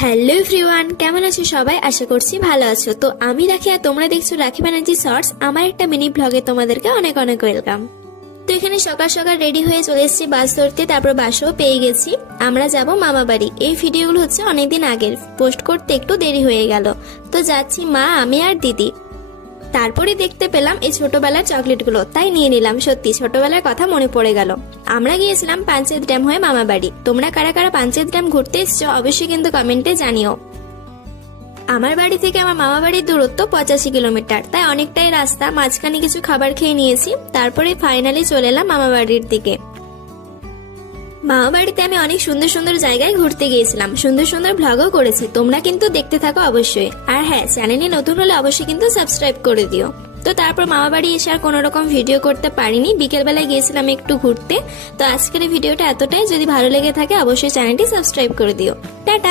Hello everyone, কেমন আছো সবাই? আশা করছি ভালো আছো। তো আমি রাখি আর তোমরা দেখছো রাখি ব্যানার্জি শর্টস। আমার একটা মিনি ব্লগে তোমাদেরকে অনেক অনেক ওয়েলকাম। তো এখানে সকাল সকাল রেডি হয়ে চলে এসেছি বাস ধরতে, তারপর বাসও পেয়ে গেছি। আমরা যাব মামা বাড়ি। এই ভিডিওগুলো হচ্ছে অনেকদিন আগের, পোস্ট করতে একটু দেরি হয়ে গেল। তো যাচ্ছি মা, আমি আর দিদি। তারপরে দেখতে পেলাম এই ছোটবেলার চকলেটগুলো, তাই নিয়ে নিলাম। সত্যি ছোটবেলার কথা মনে পড়ে গেল। আমরা গিয়েছিলাম পাঞ্চেত ড্যাম হয়ে মামা বাড়ি। তোমরা কারা কারা পাঞ্চেত ড্যাম ঘুরতে এসছো অবশ্যই কিন্তু কমেন্টে জানিও। আমার বাড়ি থেকে আমার মামা বাড়ির দূরত্ব 85 কিলোমিটার, তাই অনেকটাই রাস্তা। মাঝখানে কিছু খাবার খেয়ে নিয়েছি, তারপরে ফাইনালি চলে এলাম মামা বাড়ির দিকে। মামা বাড়িতে আমি অনেক সুন্দর সুন্দর জায়গায় ঘুরতে গিয়েছিলাম, সুন্দর সুন্দর ভ্লগও করেছি। তোমরা কিন্তু দেখতে থাকো অবশ্যই। আর হ্যাঁ, চ্যানেলে নতুন হলে অবশ্যই কিন্তু সাবস্ক্রাইব করে দিও। তো তারপর মামা বাড়ি এসে আর কোনো রকম ভিডিও করতে পারিনি, বিকেলবেলায় গিয়েছিলাম একটু ঘুরতে। তো আজকের ভিডিওটা এতটাই, যদি ভালো লেগে থাকে অবশ্যই চ্যানেলটি সাবস্ক্রাইব করে দিও। টাটা।